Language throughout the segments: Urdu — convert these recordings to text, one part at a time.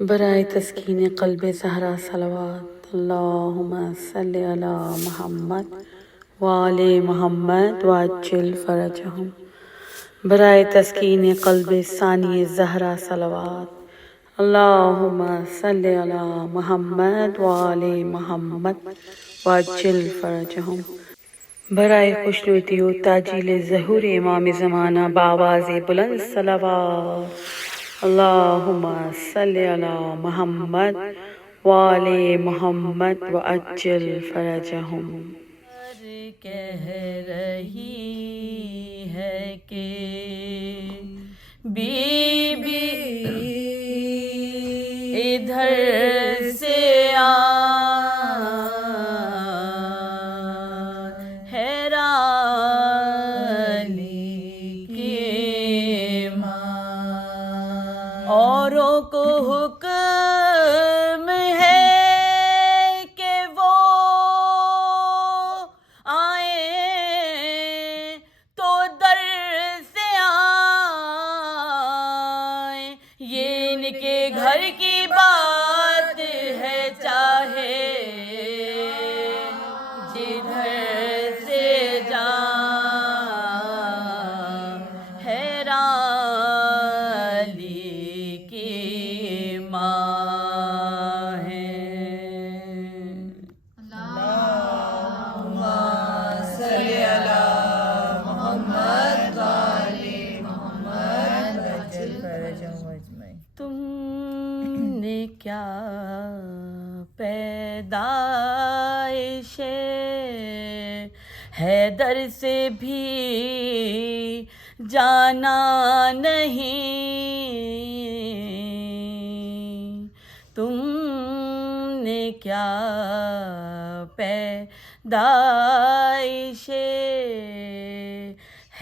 برائے تسکین قلب زہرا صلوات، اللہم صلی علی محمد وآل محمد وعجل فرجہم۔ برائے تسکین قلب ثانی زہرا صلوات، اللہم صلی علی محمد وآل محمد وعجل فرجہم۔ برائے خوشنودی و تعجیل ظہور امام زمانہ بآواز بلند صلوات، اللہم صلی علی محمد وآل محمد وعجل فرجہم۔ کہہ رہی ہے کہ بی بی ادھر سے اوروں کو حکم ہے کہ وہ آئیں تو در سے آئیں، یہ ان کے گھر کی بات ہے، چاہے جدھر سے جائیں، تم نے کیا پیدائش حیدر سے بھی جانا نہیں، تم نے کیا پیدائش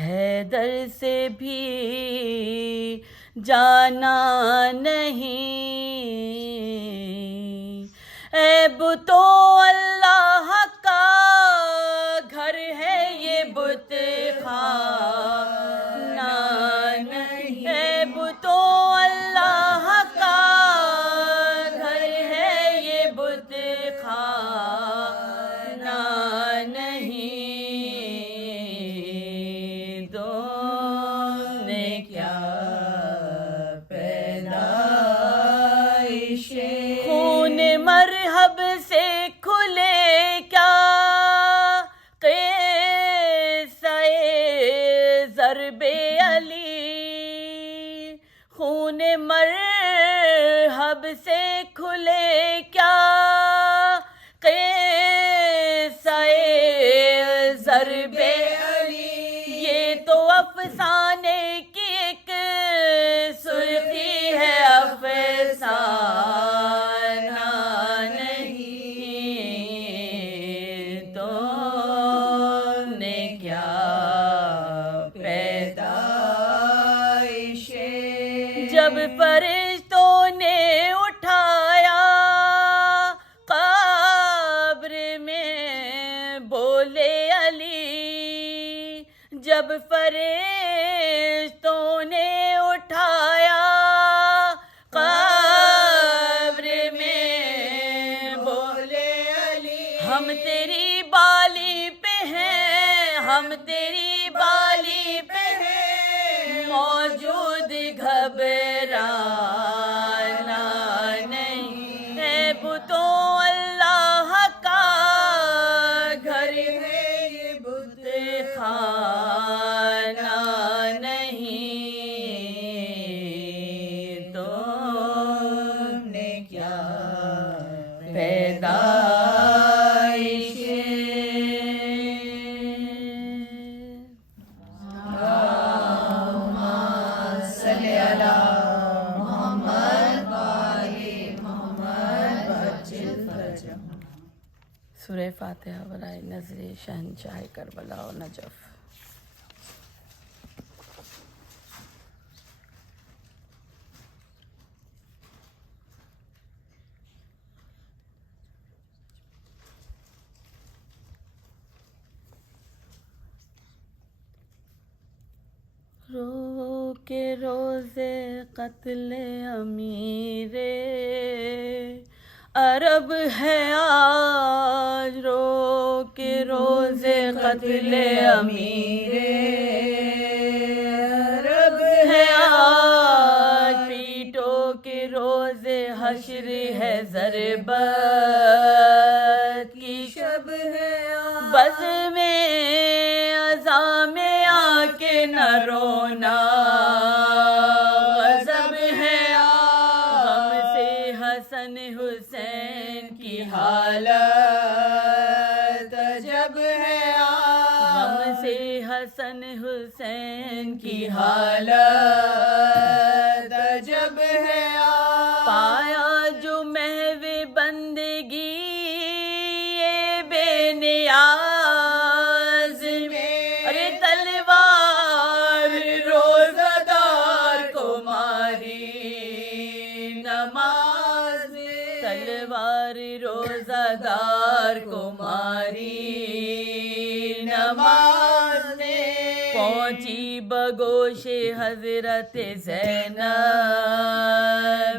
حیدر سے بھی جانا نہیں، عیب تو اللہ کا گھر ہے یہ بت خانہ نہیں، عیب تو اللہ کا گھر ہے یہ بت خانہ نہیں، تم نے کیا خون مرحب سے کھلے کیا قصہ ضرب علی، خون مرحب سے کھلے کیا قصہ ضرب علی، یہ تو افسانے کی ایک سرخی ہے، افسانہ نہیں، تم نے کیا پیدائش جب فرشتوں نے اٹھایا قبر میں بولے علی، جب فرشتوں نے اٹھایا قبر میں بولے علی، ہم تیری بالی پہ ہیں، ہم تیری بالی پہ ہیں، موجود گھبرانا نہیں، عیب تو اللہ کا گھر ہے یہ بت خانہ نہیں، تم نے کیا پیدائش صلی علی محمد وآل محمد وعجل فرجہم۔ سورہ فاتحہ برائے نذر شہنشاہ کربلا و نجف۔ رو کے روز قتل امیر عرب ہے آج رو کے روز قتل امیر، عرب ہے آج پیٹو کے روز حشر ہے، ضربت کی شب ہے بز میں ازاں میں آ کے نہ رونا، غضب ہے غم سے حسن حسین کی حالت عجب ہے، غم سے حسن حسین کی حالت عجب ہے، پایا جو محو بندگی یہ بے نیاز میں، ارے تلوار روزہ دار کو ماری نماز میں، تلوار روزہ دار کو ماری نماز میں، پہنچی بگوش حضرت زینب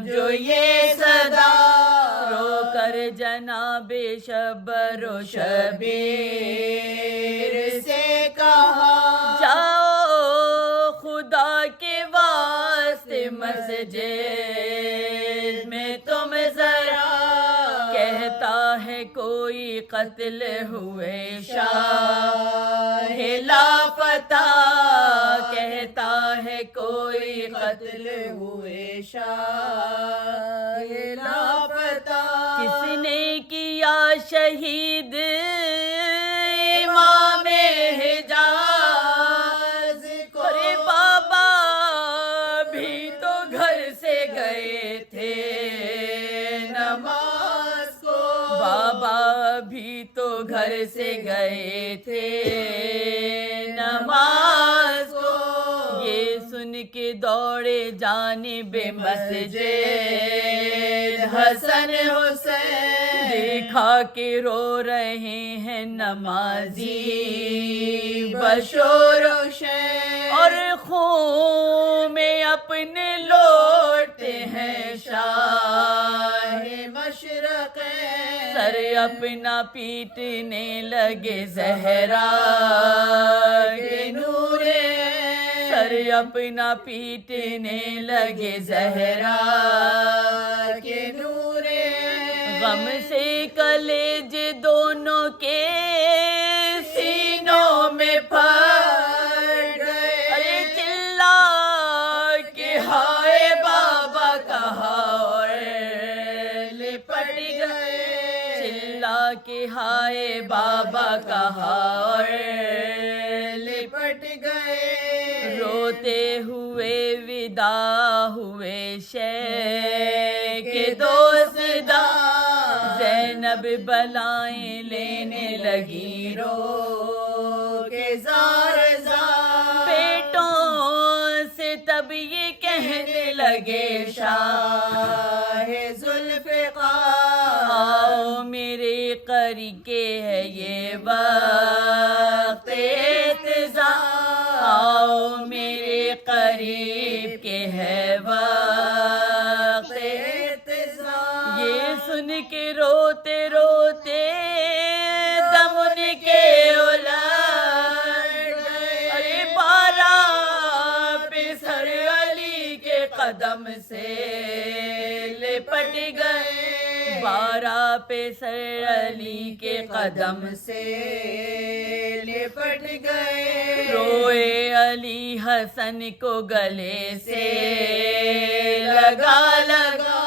جو یہ صدا، رو کر جناب شبر و شبیر سے کہا، جاؤ خدا کے واسطے مسجد میں تم ذرا، کہتا ہے کوئی قتل ہوئے شاہ لاپتہ، کہتا ہے کوئی قتل ہوئے شاہ لاپتہ، کس نے کیا شہید امام حجاز کو، ارے بابا بھی تو گھر سے گئے تھے نماز کو، بابا بھی تو گھر سے گئے تھے نماز کو، یہ سن کے دوڑے جانب مسجد حسن حسین، دیکھا کہ رو رہے ہیں نمازی بشور و شین، اور خون میں اپنے لوٹتے ہیں شاہ مشرق، سر اپنا پیٹنے لگے زہرا کے نور، سر اپنا پیٹنے لگے زہرا کے نور، غم سے کلیج دونوں کے سینوں میں پھٹ گئے، ارے چلا کے ہائے بابا کہا اور لپٹ گئے، چلا کے ہائے بابا کہا اور لپٹ گئے، روتے ہوئے ودا ہوئے شیخ کے دوست دار، زینب بلائیں لینے لگی رو کے زار زار، بیٹوں سے تب یہ کہنے لگے شاہ ذوالفقار، آؤ میرے قری کے ہے یہ وقت اعتذار، آؤ میرے قریب کے ہے وقت اعتذار، یہ سن کے روتے روتے دم ان کے الٹ گئے، ارے بارہ پہ سر علی کے قدم سے لپٹ گئے، بارہ پہ سر علی کے قدم سے لپٹ گئے، روئے علی حسن کو گلے سے لگا لگا،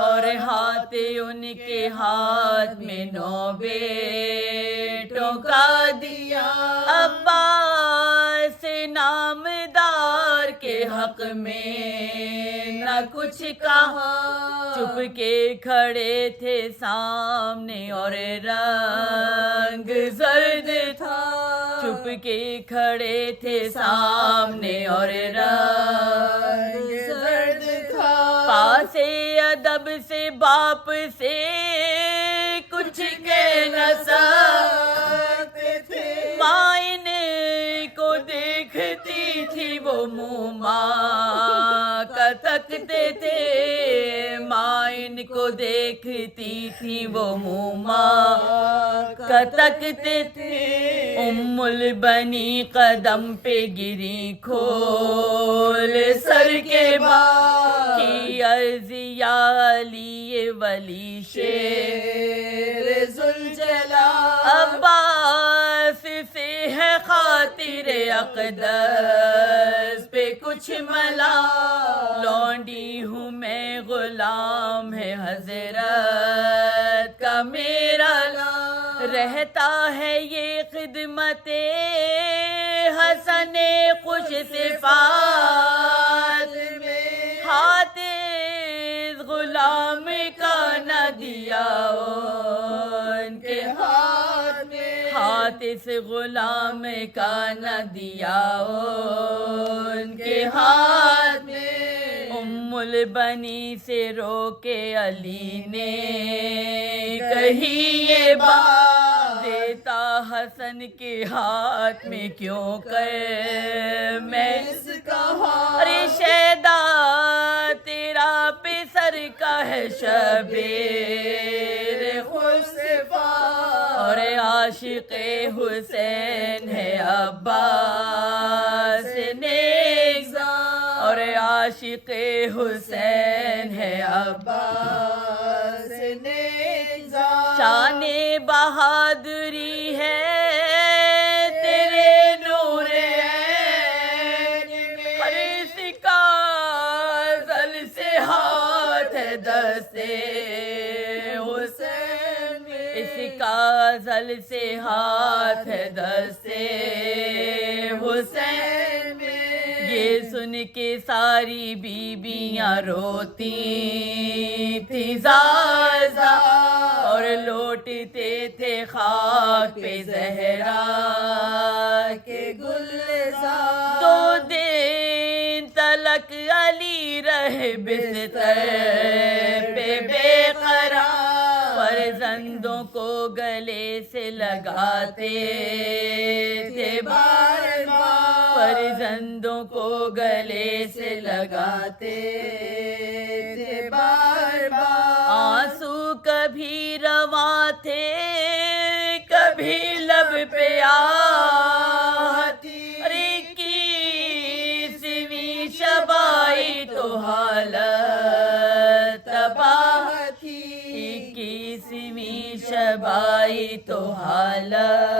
اور ہاتھ ان کے ہاتھ میں 9 بیٹوں کا دیا، عباس نامدار کے حق میں نہ کچھ کہا، چپ کے کھڑے تھے سامنے اور رنگ زرد تھا، چپ کے کھڑے تھے سامنے اور رنگ زرد تھا، پاس ادب سے باپ سے کچھ کہہ نہ سکتے تھے، مائن کو دیکھتی تھی وہ منہ ماں کا تکتے تھے، مائن جن کو دیکھتی تھی وہ موما کا تکتے تھے، ام البنی قدم پہ گری کھول سر کے بعد کی عرض یا علی ولی شیر ذوالجلال، عباس سے ہے خاطر اقدس پہ کچھ ملا، لونڈی ہوں میں غلام ہے حضرت کا میرا، رہتا ہے یہ خدمت حسن خوش صفات میں، ہاتھ غلام کا نہ دیا ان کے ہاتھ میں، ہاتھ اس غلام کا نہ دیا ان کے ہاتھ میں، ام البنی سے رو کے علی نے کہی یہ بات، دیتا حسن کے ہاتھ میں کیوں کر میں اس کا ہاتھ، ارے شیدا تیرا پسر کا ہے شبیر خوش صفات، اور عاشق حسین ہے عباس نیکزاد، اور عاشق حسین ہے عباس نیکزاد، شان بہادری ہے تیرے نور عین میں، ہر اس کا ازل سے ہاتھ ہے دستے حسین میں، اس کا ازل سے ہاتھ ہے دستے حسین میں، یہ سن کے ساری بیویاں روتی تھی زار زار، اور لوٹتے تھے خاک پہ زہرا کے گلزار، 2 دن تلک علی رہے بستر پہ بے قرار، فرزندوں کو گلے سے لگاتے تھے بار بار، فرزندوں کو گلے سے لگاتے تھے بار بار، آنسو کبھی رواں تھے کبھی لب پہ آتی، ارے 21ویں شب آئی تو حالت تباہ تھی، 21ویں شب آئی تو حالت